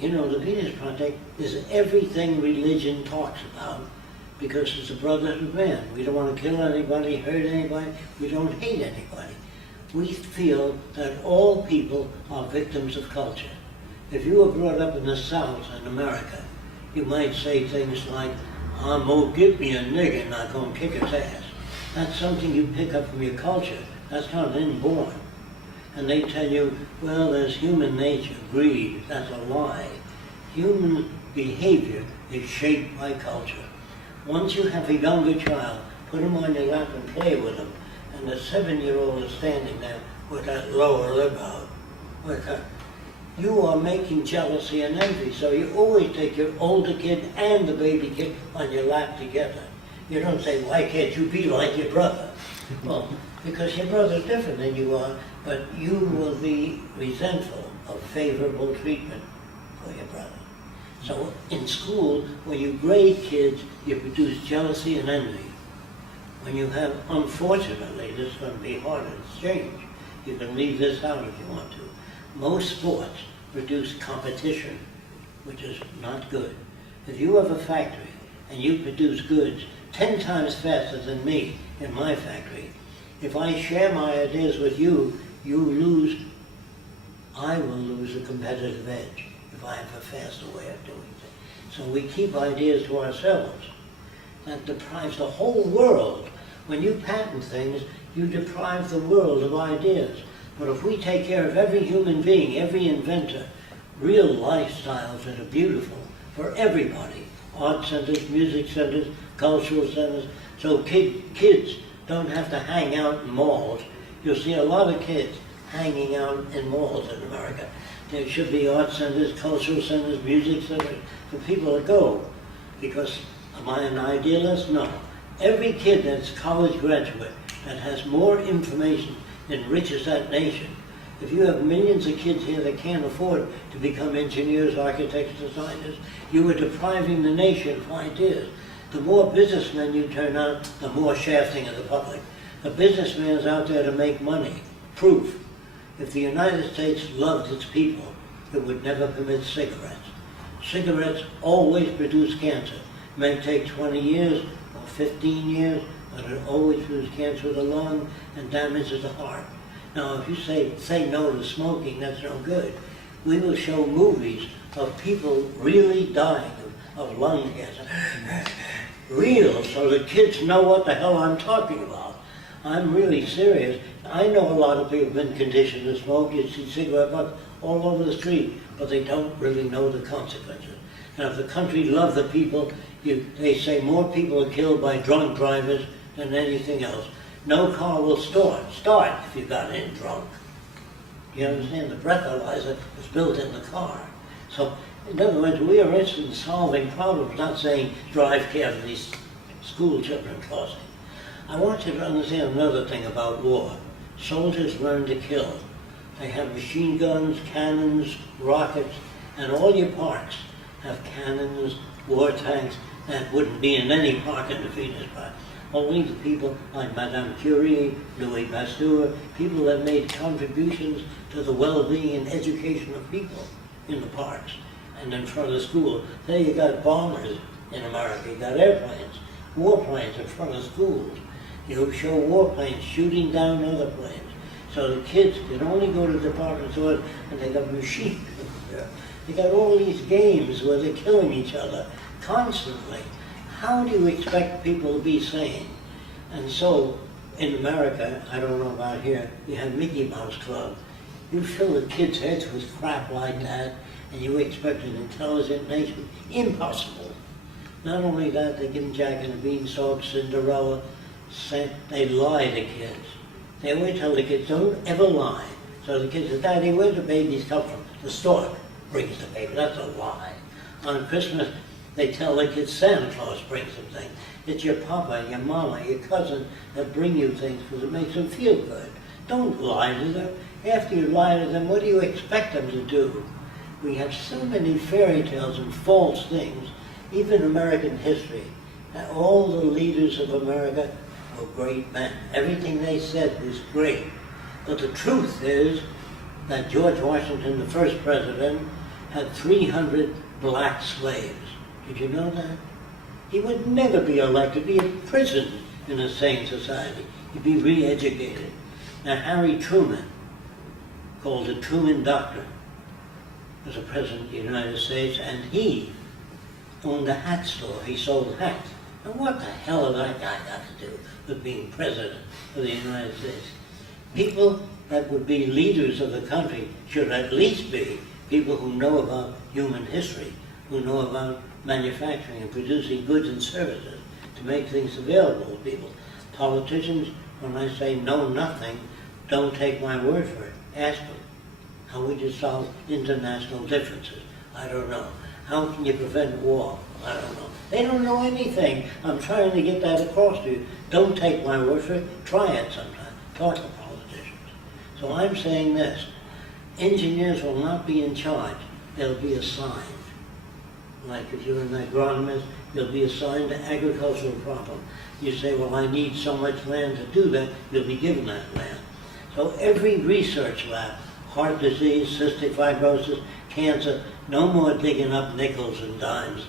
You know, the Venus Project is everything religion talks about, because it's a brotherhood of man. We don't want to kill anybody, hurt anybody, we don't hate anybody. We feel that all people are victims of culture. If you were brought up in the South in America, you might say things like, I'm gonna get me a nigger and I'm gonna kick his ass. That's something you pick up from your culture. That's not inborn. And they tell you, well, there's human nature, greed. That's a lie. Human behavior is shaped by culture. Once you have a younger child, put him on your lap and play with him, and the 7-year-old is standing there with that lower lip out. You are making jealousy and envy, so you always take your older kid and the baby kid on your lap together. You don't say, why can't you be like your brother? Well, because your brother's different than you are, but you will be resentful of favorable treatment for your brother. So in school, when you grade kids, you produce jealousy and envy. When you have, unfortunately, this is going to be harder to change. You can leave this out if you want to. Most sports produce competition, which is not good. If you have a factory and you produce goods 10 times faster than me in my factory, if I share my ideas with you, you lose, I will lose a competitive edge if I have a faster way of doing things. So we keep ideas to ourselves. That deprives the whole world. When you patent things, you deprive the world of ideas. But if we take care of every human being, every inventor, real lifestyles that are beautiful for everybody, art centers, music centers, cultural centers, so kids don't have to hang out in malls. You'll see a lot of kids hanging out in malls in America. There should be art centers, cultural centers, music centers for people to go. Because am I an idealist? No. Every kid that's college graduate that has more information enriches that nation. If you have millions of kids here that can't afford to become engineers, architects, designers, you are depriving the nation of ideas. The more businessmen you turn out, the more shafting of the public. The businessman is out there to make money. Proof. If the United States loved its people, it would never permit cigarettes. Cigarettes always produce cancer. It may take 20 years or 15 years, but it always produces cancer of the lung and damages the heart. Now, if you say no to smoking, that's no good. We will show movies of people really dying of lung cancer. Real, so the kids know what the hell I'm talking about. I'm really serious. I know a lot of people have been conditioned to smoke. You see cigarette butts all over the street, but they don't really know the consequences. And if the country loved the people, they say more people are killed by drunk drivers than anything else. No car will start if you got in drunk. You understand? The breathalyzer is built in the car. So, in other words, we are interested in solving problems, not saying drive carefully, school children crossing. I want you to understand another thing about war. Soldiers learn to kill. They have machine guns, cannons, rockets, and all your parks have cannons, war tanks that wouldn't be in any park in the Venus Park. Only the people like Madame Curie, Louis Pasteur, people that made contributions to the well-being and education of people in the parks and in front of the school. There you got bombers in America, you got airplanes, warplanes in front of schools. You show warplanes shooting down other planes. So the kids can only go to department stores and they got machine guns there. They got all these games where they're killing each other constantly. How do you expect people to be sane? And so, in America, I don't know about here, you have Mickey Mouse Club. You fill the kids' heads with crap like that, and you expect an intelligent nation? Impossible. Not only that, they give them Jack and the Beanstalk, Cinderella, they lie to kids. They always tell the kids, don't ever lie. So the kids say, Daddy, where do babies come from? The stork brings the baby. That's a lie. On Christmas, they tell the kids Santa Claus brings them things. It's your papa, your mama, your cousin that bring you things because it makes them feel good. Don't lie to them. After you lie to them, what do you expect them to do? We have so many fairy tales and false things, even American history. That all the leaders of America were great men. Everything they said was great. But the truth is that George Washington, the first president, had 300 black slaves. Did you know that? He would never be elected, be imprisoned in a sane society. He'd be re-educated. Now, Harry Truman, called the Truman Doctrine, was a president of the United States, and he owned a hat store. He sold hats. And what the hell has that guy got to do with being president of the United States? People that would be leaders of the country should at least be people who know about human history, who know about manufacturing and producing goods and services to make things available to people. Politicians, when I say know nothing, don't take my word for it. Ask them. How would you solve international differences? I don't know. How can you prevent war? I don't know. They don't know anything. I'm trying to get that across to you. Don't take my word for it. Try it sometime. Talk to politicians. So I'm saying this. Engineers will not be in charge. They'll be assigned. Like if you're an agronomist, you'll be assigned to agricultural problem. You say, well, I need so much land to do that. You'll be given that land. So every research lab, heart disease, cystic fibrosis, cancer, no more digging up nickels and dimes.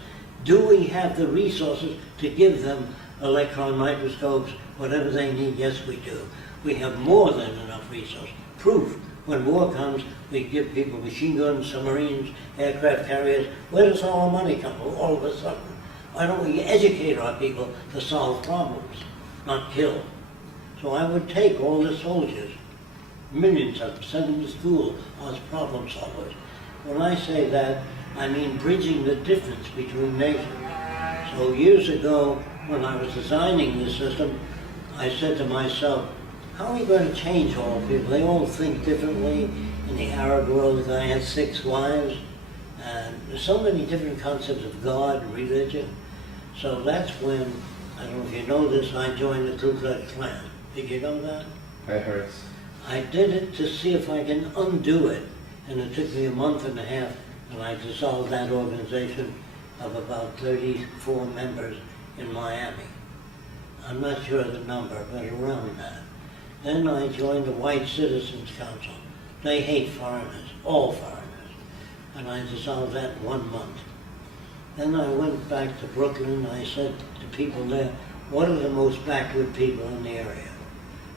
Do we have the resources to give them electron microscopes, whatever they need? Yes, we do. We have more than enough resources. Proof. When war comes, we give people machine guns, submarines, aircraft carriers. Where does all our money come from all of a sudden? Why don't we educate our people to solve problems, not kill? So I would take all the soldiers, millions of them, send them to school as problem solvers. When I say that, I mean bridging the difference between nations. So years ago, when I was designing this system, I said to myself, how are we going to change all people? They all think differently. In the Arab world, the guy has 6 wives. And there's so many different concepts of God and religion. So that's when, I don't know if you know this, I joined the Ku Klux Klan. Did you know that? I heard. I did it to see if I can undo it. And it took me a month and a half, and I dissolved that organization of about 34 members in Miami. I'm not sure of the number, but around that. Then I joined the White Citizens Council. They hate foreigners, all foreigners. And I dissolved that in 1 month. Then I went back to Brooklyn. I said to people there, what are the most backward people in the area?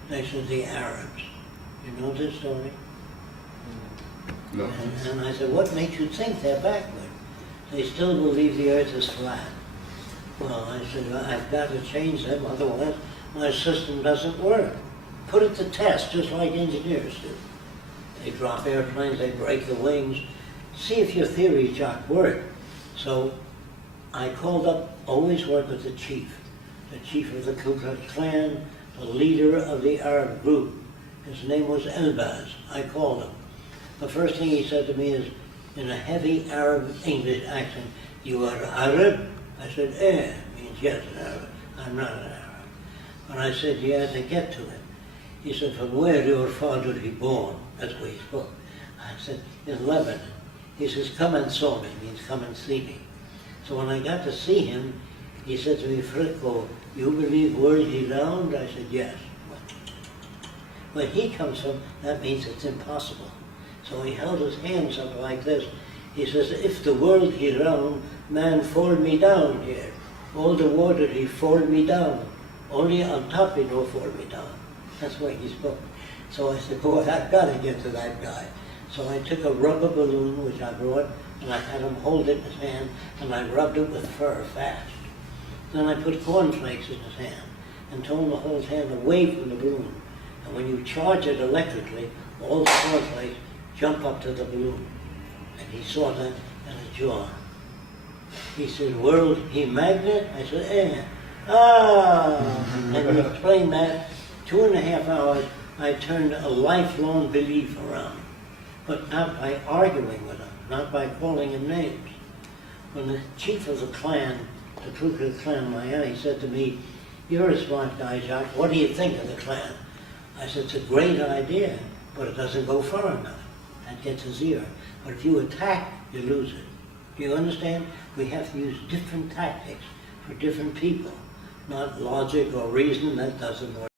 They said, the Arabs. You know this story? No. And I said, what makes you think they're backward? They still believe the earth is flat. Well, I said, I've got to change them, otherwise my system doesn't work. Put it to test, just like engineers do. They drop airplanes, they break the wings. See if your theories, Jacque, work. So I called up, always work with the chief of the Ku Klux Klan, the leader of the Arab group. His name was Elbaz. I called him. The first thing he said to me is, in a heavy Arab English accent, you are Arab? I said, means yes, an Arab. I'm not an Arab. And I said, you had to get to it. He said, from where your father be born? That's where he spoke. I said, in Lebanon. He says, come and saw me, means come and see me. So when I got to see him, he said to me, Fresco, you believe world is round? I said, yes. Where he comes from, that means it's impossible. So he held his hands up like this. He says, if the world is round, man fall me down here. All the water, he fall me down. Only on top he don't fall me down. That's why he spoke. So I said, boy, I've got to get to that guy. So I took a rubber balloon, which I brought, and I had him hold it in his hand, and I rubbed it with fur fast. Then I put cornflakes in his hand, and told him to hold his hand away from the balloon. And when you charge it electrically, all the cornflakes jump up to the balloon. And he saw that in his jaw. He said, world, he magnet? I said, And we explained that. 2.5 hours, I turned a lifelong belief around. But not by arguing with him, not by calling him names. When the chief of the Klan, the Ku Klux Klan in Miami, said to me, you're a smart guy, Jacque, what do you think of the Klan? I said, it's a great idea, but it doesn't go far enough. That gets his ear. But if you attack, you lose it. Do you understand? We have to use different tactics for different people, not logic or reason. That doesn't work.